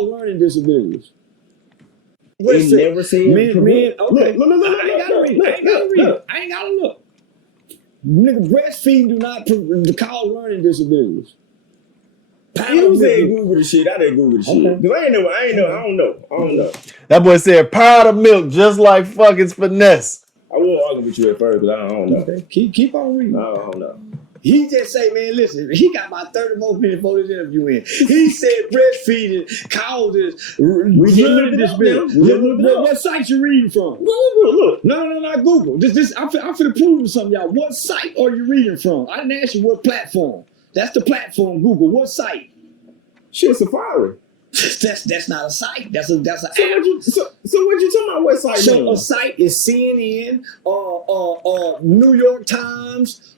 called learning disabilities. They never said. Okay. Look. I ain't gotta read it. I ain't gotta look. Nigga, breastfeeding do not cause learning disabilities. You said Google the shit. I didn't Google the shit. Cause I don't know. That boy said powder milk just like fucking finesse. I won't argue with you at first, but I don't know. Okay. Keep on reading. I don't know. He just say, man, listen, he got about 30 more minutes for this interview in. He said breastfeeding causes learning disabilities. What site you reading from? Look. No, not Google. I'm finna prove to some of y'all. What site are you reading from? I didn't ask you what platform. That's the platform, Google. What site? Shit, Safari. That's not a site. That's an app. So what you talking about? What site? So a site is CNN, New York Times,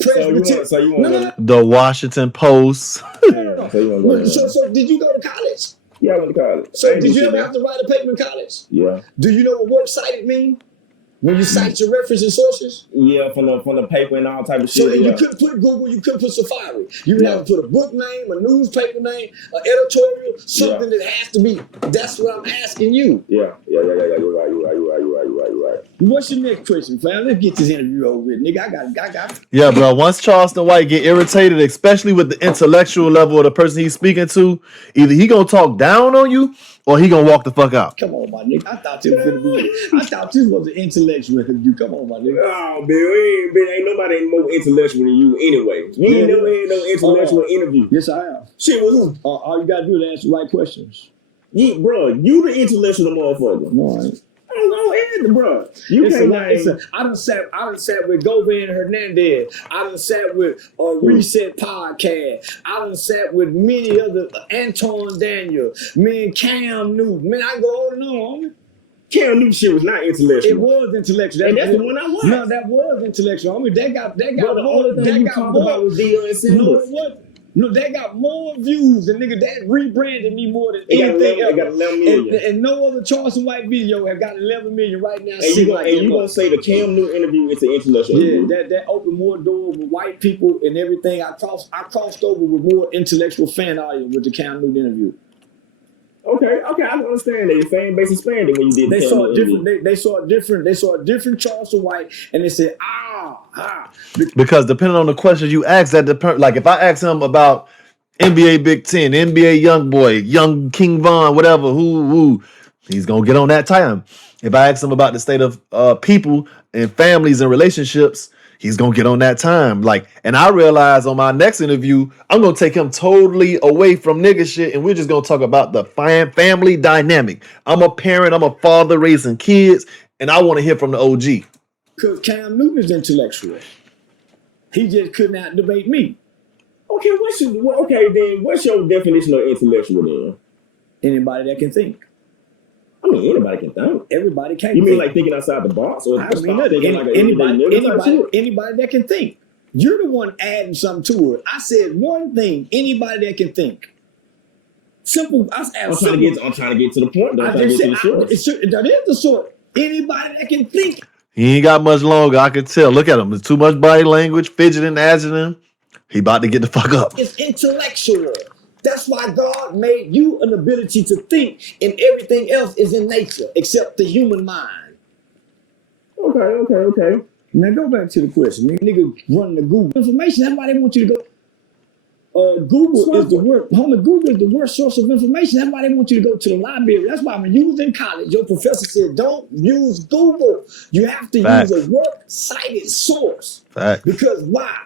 Presbyterian. The Washington Post. No. So did you go to college? Yeah, I went to college. So did you ever have to write a paper in college? Yeah. Do you know what works cited mean? When you cite your references sources? Yeah, from the paper and all type of shit. So you couldn't put Google, you couldn't put Safari. You would have to put a book name, a newspaper name, an editorial, something that has to be. That's what I'm asking you. Yeah. You're right. What's your next question, fam? Let's get this interview over with, nigga. I got. Yeah, bro. Once Charleston White get irritated, especially with the intellectual level of the person he's speaking to, either he gonna talk down on you or he gonna walk the fuck out. Come on, my nigga. I thought this was an intellectual interview. Come on, my nigga. Oh, man, ain't nobody more intellectual than you anyway. You ain't never had no intellectual interview. Yes, I have. Shit, with who? All you gotta do is ask the right questions. Yeah, bro, you the intellectual motherfucker. No, I ain't. Go ahead, bro. You can't name. I done sat with Govan Hernandez. I done sat with Reset Podcast. I done sat with many other Anton Daniel, man, Cam Newton. Man, I go on and on. Cam Newton shit was not intellectual. It was intellectual. That's the one I watched. No, that was intellectual. I mean, that got bro, more. The only thing you talked about was Deion Sanders. No, it wasn't. No, they got more views, and nigga, that rebranded me more than anything else. They got 11 million. And no other Charleston White video have got 11 million right now. And you gonna say the Cam Newton interview is an intellectual interview? Yeah, that opened more doors with white people and everything. I crossed over with more intellectual fan audience with the Cam Newton interview. Okay, I understand that your fan base expanded when you did. They saw a different Charleston White, and they said, Because depending on the questions you ask, like if I ask him about NBA Big Ten, NBA Young Boy, Young King Von, whatever, who, he's gonna get on that time. If I ask him about the state of people and families and relationships, he's gonna get on that time. Like, and I realize on my next interview, I'm gonna take him totally away from nigga shit, and we're just gonna talk about the family dynamic. I'm a parent, I'm a father raising kids, and I want to hear from the OG. Because Cam Newton is intellectual. He just could not debate me. Okay, what's your definition of intellectual then? Anybody that can think. I mean, anybody can think. Everybody can. You mean like thinking outside the box, or anybody that can think? You're the one adding something to it. I said one thing. Anybody that can think. Simple. I'm trying to get to the point. That is the sort. Anybody that can think. He ain't got much longer. I can tell. Look at him. There's too much body language, fidgeting, agiting. He about to get the fuck up. It's intellectual. That's why God made you an ability to think, and everything else is in nature except the human mind. Okay. Now go back to the question. Nigga running the Google information. That's why they want you to go. Google is the worst source of information. That's why they want you to go to the library. That's why when you was in college, your professor said, don't use Google. You have to use a work-cited source. Because why?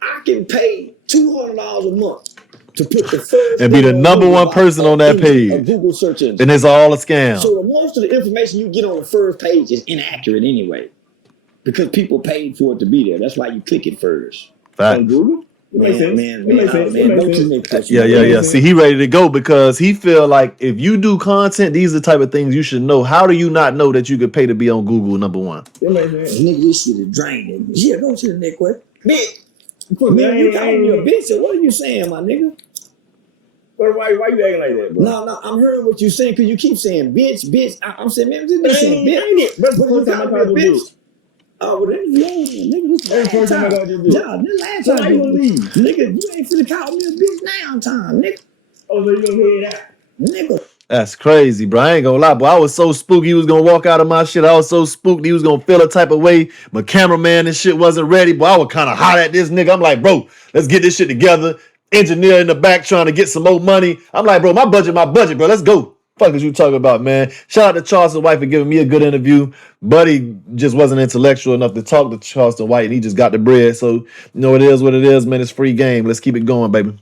I can pay $200 a month to put the first and be the number one person on that page. A Google search engine. And it's all a scam. So most of the information you get on the first page is inaccurate anyway. Because people paid for it to be there. That's why you click it first. On Google? Man. Yeah. See, he ready to go because he feel like if you do content, these are the type of things you should know. How do you not know that you could pay to be on Google number one? Nigga, this shit is draining. Yeah, go to the next one. Bitch. Man, you calling me a bitch, so what are you saying, my nigga? Why you acting like that, bro? No, I'm hearing what you're saying because you keep saying bitch. I'm saying, man, this nigga saying bitch. That's the first time I called you bitch. Oh, well, nigga, this is first time I called you bitch. Yeah, this last time you leave. Nigga, you ain't finna call me a bitch now time, nigga. Oh, so you gonna hear that? Nigga. That's crazy, bro. I ain't gonna lie, boy. I was so spooky he was gonna walk out of my shit. I was so spooked he was gonna feel a type of way. My cameraman and shit wasn't ready, boy. I was kind of hot at this nigga. I'm like, bro, let's get this shit together. Engineer in the back trying to get some more money. I'm like, bro, my budget, bro. Let's go. Fuck is you talking about, man? Shout out to Charleston White for giving me a good interview. Buddy just wasn't intellectual enough to talk to Charleston White, and he just got the bread. So, you know, it is what it is, man. It's free game. Let's keep it going, baby.